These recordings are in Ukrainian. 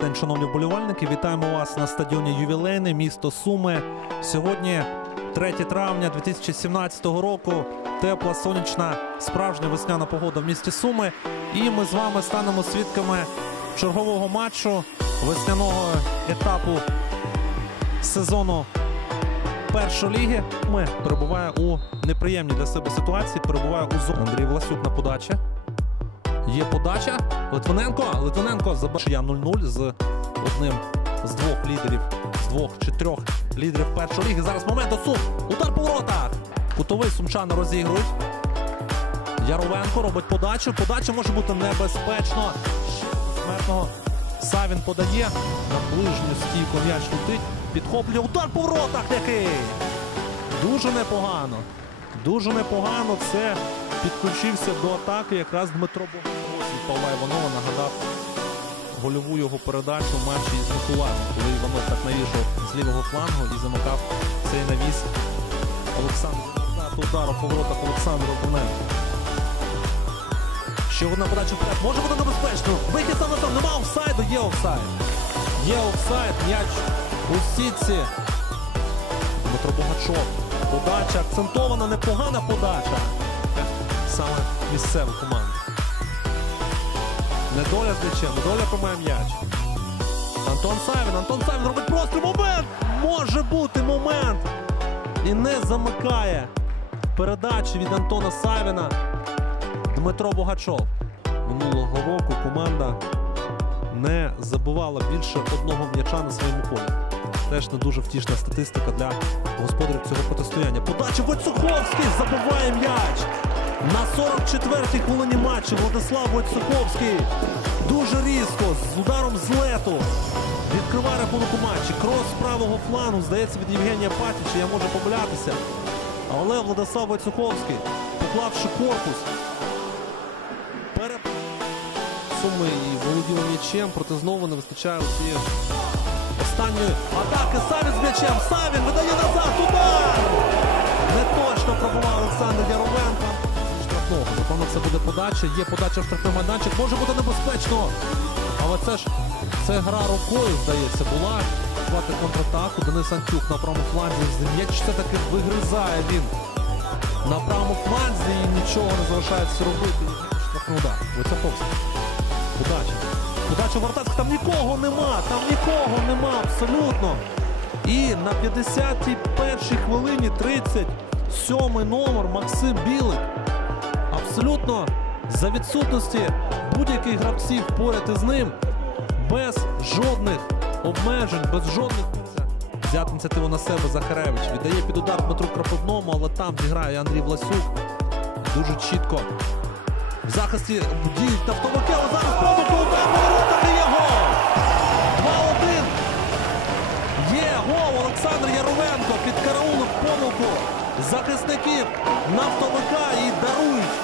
День, шановні вболівальники, вітаємо вас на стадіоні Ювілейний, місто Суми. Сьогодні 3 травня 2017 року. Тепла, сонячна, справжня весняна погода в місті Суми. І ми з вами станемо свідками чергового матчу весняного етапу сезону першої ліги. Ми перебуває у неприємній для себе ситуації. Перебуває у зоні Андрій Власюк на подачі. Є подача. Литвиненко. Литвиненко забачує 0-0 з одним з двох лідерів, з двох чи трьох лідерів першої ліги. Зараз момент Сум. Удар по воротах. Кутовий сумчани розігрують. Яровенко робить подачу. Подача може бути небезпечно. Смертного. Савін подає. На ближню стійку м'яч летить. Підхоплює удар по воротах який. Дуже непогано. Дуже непогано. Це підключився до атаки якраз Дмитро Богомолець Павла Іванова нагадав гольову його передачу в матчі із Миколаєвом, коли Іванов так навішав з лівого флангу і замикав цей навіс Олександр. Удару по воротах Олександра Литвиненка. Ще одна подача вперед. Може бути небезпечно. Вихід там. Нема офсайду. Є офсайд. Є офсайд. М'яч у сітці. Дмитро Богачов. Подача акцентована, непогана подача. Саме місцева команда. Недоля з м'ячем, недоля приймає м'яч. Антон Савін, Антон Савін робить простріл. Момент! Може бути момент! І не замикає передачі від Антона Савіна. Дмитро Богачов. Минулого року команда не забувала більше одного м'яча на своєму полі. Теж не дуже втішна статистика для господарів цього протистояння. Подача Войцеховський забиває м'яч. На 44-й хвилині матчу Владислав Войцеховський дуже різко з ударом з лету відкриває рахунок у матчі. Крос з правого флангу, здається, від Євгенія Патіча. Я можу помилятися. Але Владислав Войцеховський, поклавши корпус, перед суми і володіли м'ячем, проте знову не вистачає цієї останньої атаки. Савін з м'ячем. Савін видає назад. Удар! Не точно пробував Олександр Яровенко. Штрафного. Напевно, це буде подача. Є подача в штрафний майданчик. Може бути небезпечно. Але це ж це гра рукою, здається, була. Хвати контратаку. Денис Антюк на правому фланзі. М'яч все-таки вигризає він на правому фланзі і нічого не залишається робити. Штрафний удар. Вицеховський. Подача. Вартацька. Там нікого нема. Там нікого нема абсолютно. І на 51-й хвилині 37-й номер Максим Білик. Абсолютно за відсутності будь-яких гравців поряд із ним. Без жодних обмежень, без жодних. Взяти ініціативу на себе Захаревич. Віддає під удар Дмитру Крапивному, але там зіграє Андрій Власюк. Дуже чітко. В захисті діють автомобілі, але зараз Олександр Яровенко під караулом помилку захисників нафтовика і дарують.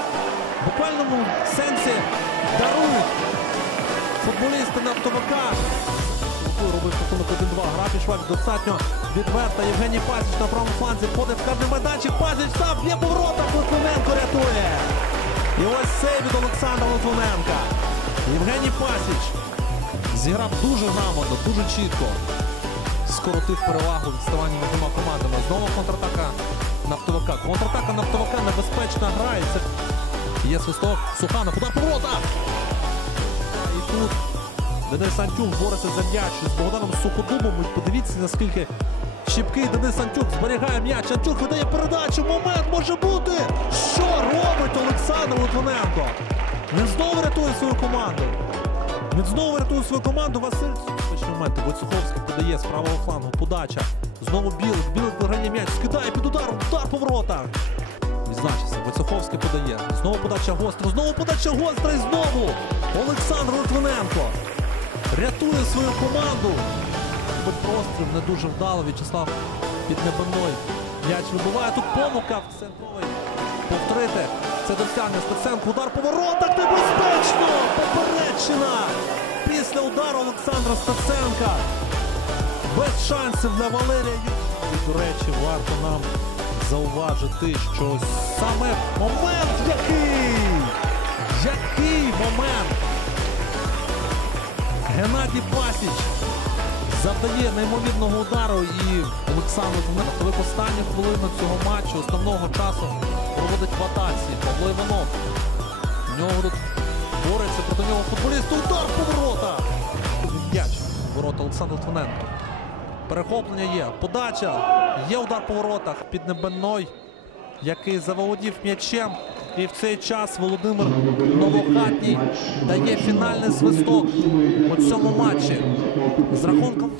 В буквальному сенсі дарують футболісти нафтовика. Робив рахунок 1-2. Гра пішла достатньо відверта. Євгеній Пасіч на правому фланзі входить в карний майданчик. Пасіч сам б'є по воротах. Литвиненко рятує. І ось цей від Олександра Литвиненка. Євгеній Пасіч зіграв дуже грамотно, дуже чітко. Скоротив перевагу відставання між двома командами. Знову контратака нафтовика. Контратака нафтовика небезпечна гра. І це є свисток Суханов. Удар по. І тут Денис Антюк бореться за м'яч з Богданом Суходубом. Подивіться, наскільки щіпкий Денис Антюк зберігає м'яч. Антюк видає передачу. Момент може бути. Що робить Олександр Литвиненко? Він знову рятує свою команду. Він знову рятує свою команду. Василь моменти. Войцеховський подає з правого флангу. Подача. Знову Білик. Білик виграє м'яч. Скидає під ударом. Удар по воротах. Відзначився. Войцеховський подає. Знову подача гостра. Знову подача гостра. І знову Олександр Литвиненко рятує свою команду. Простріл не дуже вдало. В'ячеслав Піднебенной. М'яч вибиває. Тут помилка центровий. Повторити. Це досягнення Стеценко. Удар по воротах. Небезпечно! Поперечина! Після удару Олександра Стеценка. Без шансів для Валерія Ю- до речі, варто нам зауважити, що саме момент який Який момент! Геннадій Пасіч завдає неймовірного удару і Олександр Дмитровик останню хвилину цього матчу основного часу проводить в атаці. Павло Іванов. У нього бореться проти нього футболіст. Удар поворота! М'яч. Ворота Олександр Литвиненко. Перехоплення є. Подача. Є удар по воротах під Небенной, який заволодів м'ячем. І в цей час Володимир Новохатній дає фінальний свисток у цьому матчі. З рахунком